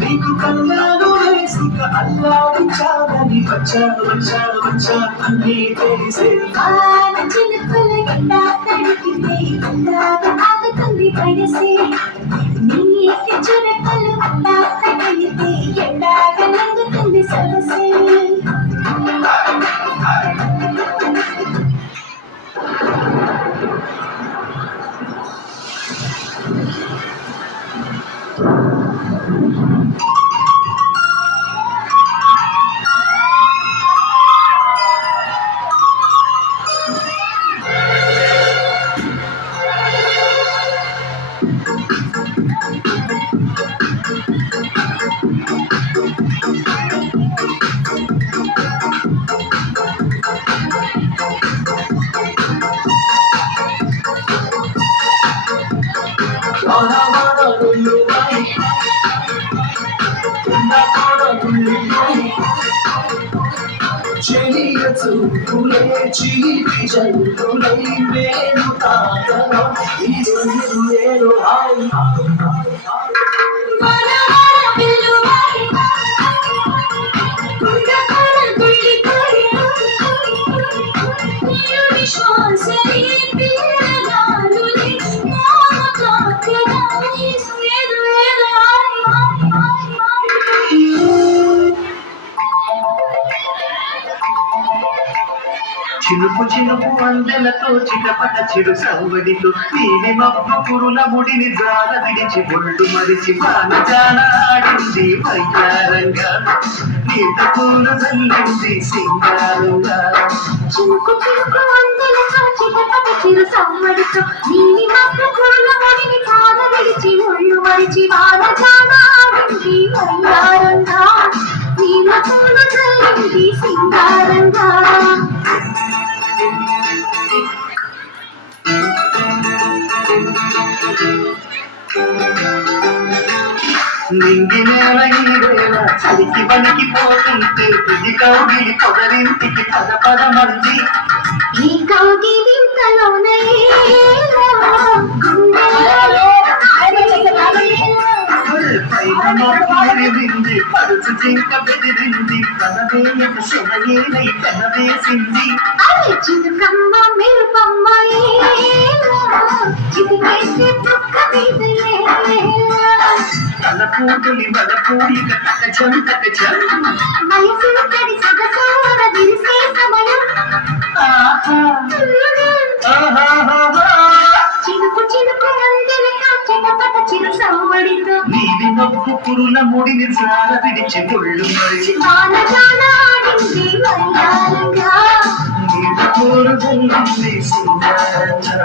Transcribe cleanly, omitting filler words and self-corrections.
నీకు కళ్ళను వేసిక అల్లాడించాలని వచ్చా వచ్చా వచ్చా అన్నీ తెలిసే చిలుకల గిట్టా తడికితే ఆగుతుంది పడసే నీటి చురకలు తగిలితే ఎండాగా నంగుతుంది సొగసే చినుకు చినుకు అందెలతో చిటపట చిరు సవ్వడితో నీలి మబ్బు పురుల ముడిని జాల విడిచి ఒళ్ళు మరిచి బాణజాల ఆడింది వయ్యారంగా నీట పూలు చల్లింది సింగారంగా చినుకు చినుకు అందెలతో చిటపట చిరు సవ్వడితో నీలి మబ్బు పురుల ముడిని జాల విడిచి ఒళ్ళు మరిచి బాణజాల ఆడింది వయ్యారంగా నీట పూలు చల్లింది సింగారంగా నింగి నేల ఈ వేళ చలికి వణికిపోతుంటే ఇది కౌగిలి పొదరింటికి పద పదమంది ఈ కౌగిలింతలోనే పైరింది పరుచు జింక బెదిరింది తనదేయక శనగేనై తనవేసింది చిరుకమ్మ మెరుపమ్మ చిరుకేసి పక్క తల పూటులి వల పూలిక తకచం తకచం వయసులు కడి సగసోర దిరిసే సమయం చినుకు చినుకు అందెలతో చిటపట చిరు సవ్వడితో నీది నవ్వు పురుల ముడిని జార విడిచి ఒళ్ళు మరిచి వానజాల ఆడింది వయ్యారంగా నీటి పూలు జల్లింది సింగారంగా